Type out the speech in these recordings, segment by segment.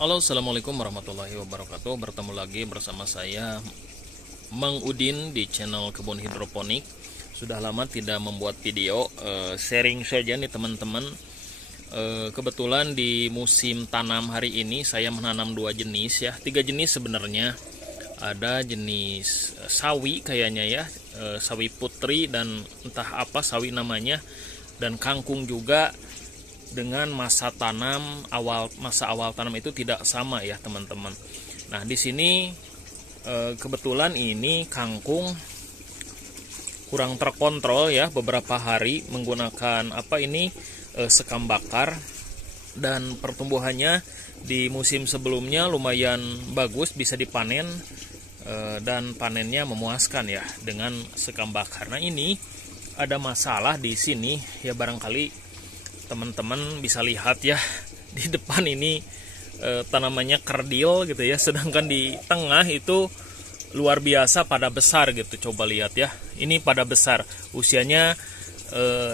Halo, assalamualaikum warahmatullahi wabarakatuh. Bertemu lagi bersama saya Mang Udin di channel Kebun Hidroponik. Sudah lama tidak membuat video, sharing saja nih teman-teman. Kebetulan di musim tanam hari ini saya menanam dua jenis ya, tiga jenis sebenarnya. Ada jenis sawi kayaknya ya, sawi putri dan entah apa sawi namanya, dan kangkung juga. Dengan masa awal tanam itu tidak sama ya teman-teman. Nah di sini kebetulan ini kangkung kurang terkontrol ya, beberapa hari menggunakan sekam bakar, dan pertumbuhannya di musim sebelumnya lumayan bagus, bisa dipanen dan panennya memuaskan ya dengan sekam bakar. Nah ini ada masalah di sini ya, barangkali teman-teman bisa lihat ya, di depan ini tanamannya kerdil gitu ya, sedangkan di tengah itu luar biasa pada besar gitu. Coba lihat ya, ini pada besar, usianya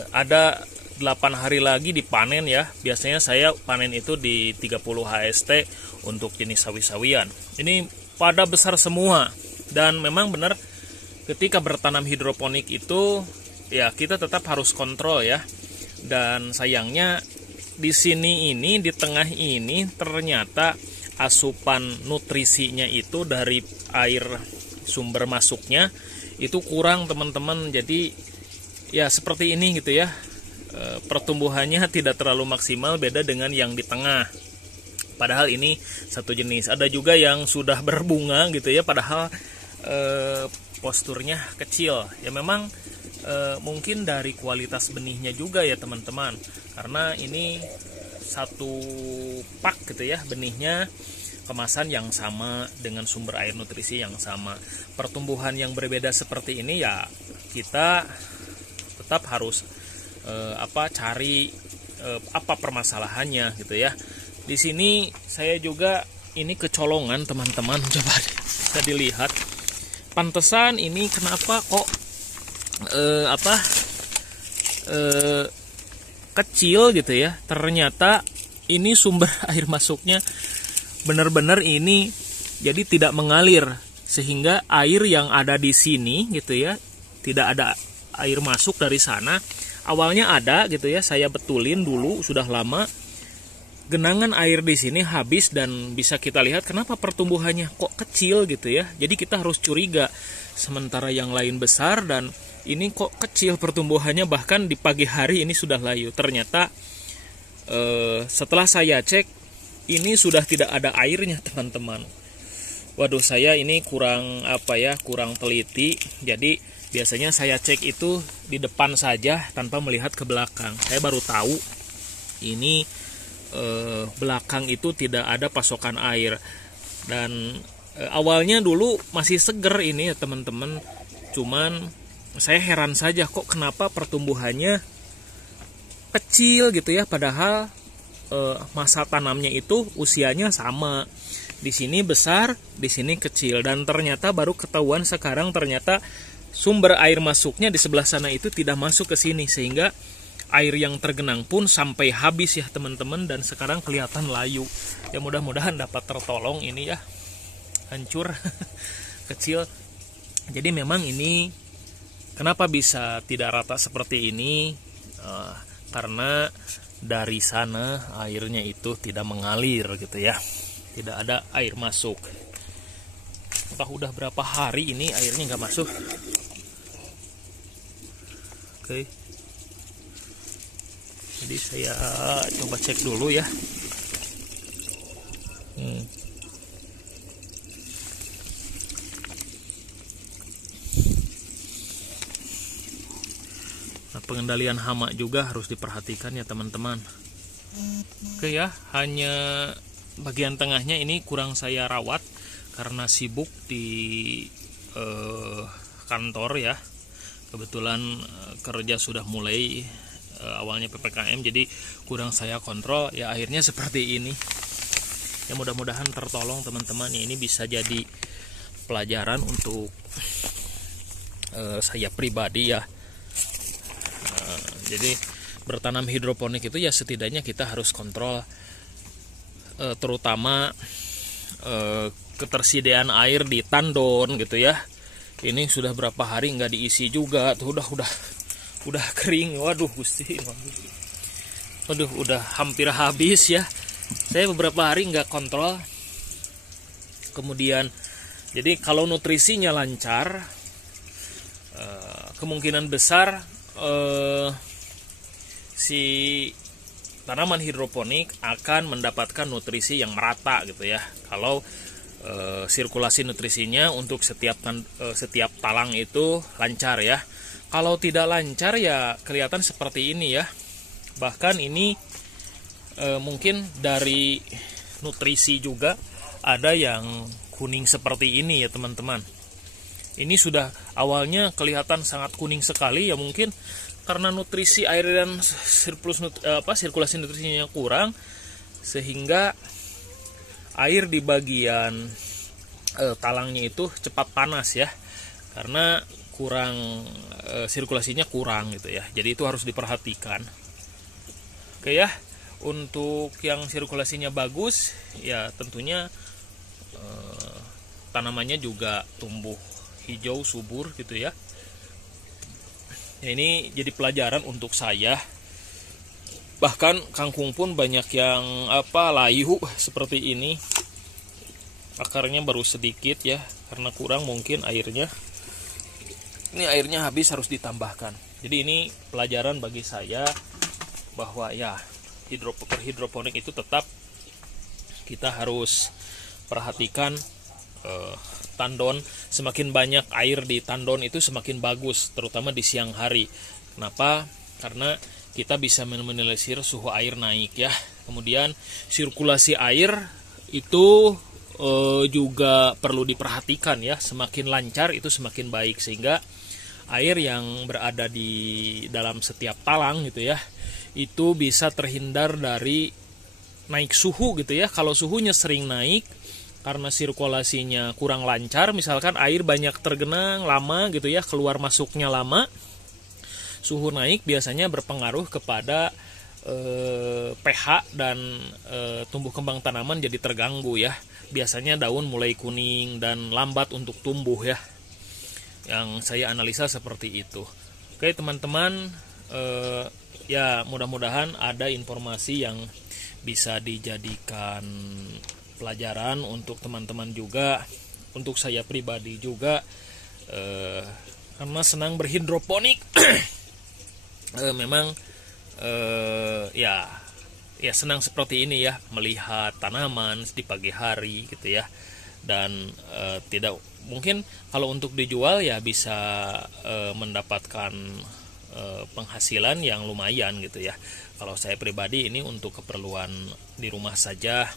ada 8 hari lagi dipanen ya. Biasanya saya panen itu di 30 HST untuk jenis sawi-sawian. Ini pada besar semua, dan memang benar ketika bertanam hidroponik itu ya kita tetap harus kontrol ya. Dan sayangnya di sini ini, di tengah ini ternyata asupan nutrisinya itu dari air sumber masuknya itu kurang teman-teman. Jadi ya seperti ini gitu ya, pertumbuhannya tidak terlalu maksimal, beda dengan yang di tengah. Padahal ini satu jenis. Ada juga yang sudah berbunga gitu ya, padahal posturnya kecil ya. Memang mungkin dari kualitas benihnya juga ya teman-teman, karena ini satu pak gitu ya benihnya, kemasan yang sama dengan sumber air nutrisi yang sama. Pertumbuhan yang berbeda seperti ini ya kita tetap harus cari apa permasalahannya gitu ya. Di sini saya juga ini kecolongan teman-teman, coba bisa dilihat. Pantesan ini kenapa kok kecil gitu ya. Ternyata ini sumber air masuknya benar-benar ini jadi tidak mengalir, sehingga air yang ada di sini gitu ya, tidak ada air masuk dari sana. Awalnya ada gitu ya, saya betulin dulu sudah lama. Genangan air di sini habis, dan bisa kita lihat kenapa pertumbuhannya kok kecil gitu ya. Jadi kita harus curiga, sementara yang lain besar dan ini kok kecil pertumbuhannya, bahkan di pagi hari ini sudah layu. Ternyata setelah saya cek ini sudah tidak ada airnya teman-teman. Waduh, saya ini kurang teliti. Jadi biasanya saya cek itu di depan saja tanpa melihat ke belakang. Saya baru tahu ini belakang itu tidak ada pasokan air. Dan awalnya dulu masih seger ini ya teman-teman. Cuman saya heran saja kok kenapa pertumbuhannya kecil gitu ya, padahal masa tanamnya itu usianya sama. Di sini besar, di sini kecil, dan ternyata baru ketahuan sekarang ternyata sumber air masuknya di sebelah sana itu tidak masuk ke sini, sehingga air yang tergenang pun sampai habis ya teman-teman, dan sekarang kelihatan layu. Ya mudah-mudahan dapat tertolong ini ya, hancur kecil. Jadi memang ini kenapa bisa tidak rata seperti ini? Karena dari sana airnya itu tidak mengalir gitu ya, tidak ada air masuk. Entah udah berapa hari ini airnya nggak masuk. Oke. Jadi saya coba cek dulu ya. Pengendalian hama juga harus diperhatikan ya teman-teman. Oke ya, hanya bagian tengahnya ini kurang saya rawat karena sibuk di kantor ya. Kebetulan kerja sudah mulai, awalnya PPKM, jadi kurang saya kontrol ya, akhirnya seperti ini. Ya mudah-mudahan tertolong teman-teman. Ini bisa jadi pelajaran untuk saya pribadi ya. Jadi bertanam hidroponik itu ya setidaknya kita harus kontrol terutama ketersediaan air di tandon gitu ya. Ini sudah berapa hari nggak diisi juga tuh, udah kering. Waduh Gusti, waduh udah hampir habis ya. Saya beberapa hari nggak kontrol. Kemudian jadi kalau nutrisinya lancar, kemungkinan besar si tanaman hidroponik akan mendapatkan nutrisi yang merata gitu ya. Kalau sirkulasi nutrisinya untuk setiap talang itu lancar ya. Kalau tidak lancar ya kelihatan seperti ini ya. Bahkan ini mungkin dari nutrisi juga ada yang kuning seperti ini ya teman-teman. Ini sudah awalnya kelihatan sangat kuning sekali ya, mungkin karena nutrisi air dan sirkulasi nutrisinya kurang, sehingga air di bagian talangnya itu cepat panas ya, karena kurang sirkulasinya kurang gitu ya. Jadi itu harus diperhatikan. Oke ya, untuk yang sirkulasinya bagus ya tentunya tanamannya juga tumbuh hijau subur gitu ya. Ya, ini jadi pelajaran untuk saya. Bahkan kangkung pun banyak yang layu seperti ini. Akarnya baru sedikit ya, karena kurang mungkin airnya. Ini airnya habis, harus ditambahkan. Jadi ini pelajaran bagi saya bahwa ya hidroponik itu tetap kita harus perhatikan tandon. Semakin banyak air di tandon itu semakin bagus, terutama di siang hari. Kenapa? Karena kita bisa meminimalisir suhu air naik ya. Kemudian sirkulasi air itu juga perlu diperhatikan ya. Semakin lancar itu semakin baik, sehingga air yang berada di dalam setiap talang gitu ya, itu bisa terhindar dari naik suhu gitu ya. Kalau suhunya sering naik karena sirkulasinya kurang lancar, misalkan air banyak tergenang lama gitu ya, keluar masuknya lama, suhu naik biasanya berpengaruh kepada pH dan tumbuh kembang tanaman jadi terganggu ya. Biasanya daun mulai kuning dan lambat untuk tumbuh ya. Yang saya analisa seperti itu. Oke teman-teman, ya mudah-mudahan ada informasi yang bisa dijadikan pelajaran untuk teman-teman juga, untuk saya pribadi juga, karena senang berhidroponik. Memang ya senang seperti ini ya, melihat tanaman di pagi hari gitu ya. Dan tidak mungkin kalau untuk dijual ya bisa mendapatkan penghasilan yang lumayan gitu ya. Kalau saya pribadi ini untuk keperluan di rumah saja,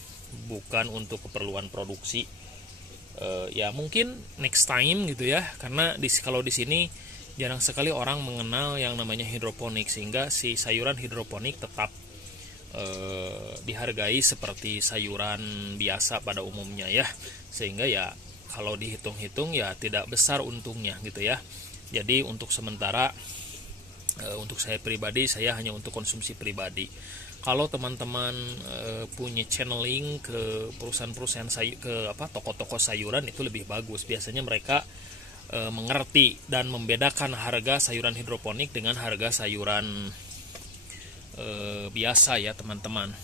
bukan untuk keperluan produksi. Ya mungkin next time gitu ya, karena kalau di sini jarang sekali orang mengenal yang namanya hidroponik, sehingga si sayuran hidroponik tetap dihargai seperti sayuran biasa pada umumnya ya. Sehingga ya kalau dihitung-hitung ya tidak besar untungnya gitu ya. Jadi untuk sementara untuk saya pribadi, saya hanya untuk konsumsi pribadi. Kalau teman-teman punya channeling ke perusahaan-perusahaan ke toko-toko sayuran, itu lebih bagus. Biasanya mereka mengerti dan membedakan harga sayuran hidroponik dengan harga sayuran biasa ya teman-teman.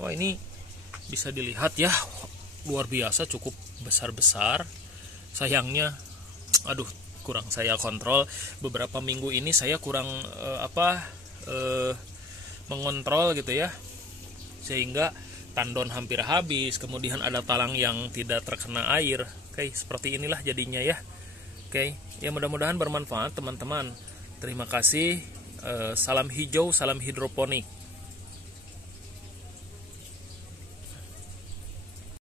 Wah ini bisa dilihat ya, luar biasa, cukup besar-besar. Sayangnya kurang saya kontrol. Beberapa minggu ini saya kurang mengontrol gitu ya, sehingga tandon hampir habis. Kemudian ada talang yang tidak terkena air. Oke, seperti inilah jadinya ya. Oke, ya mudah-mudahan bermanfaat teman-teman. Terima kasih. Salam hijau, salam hidroponik.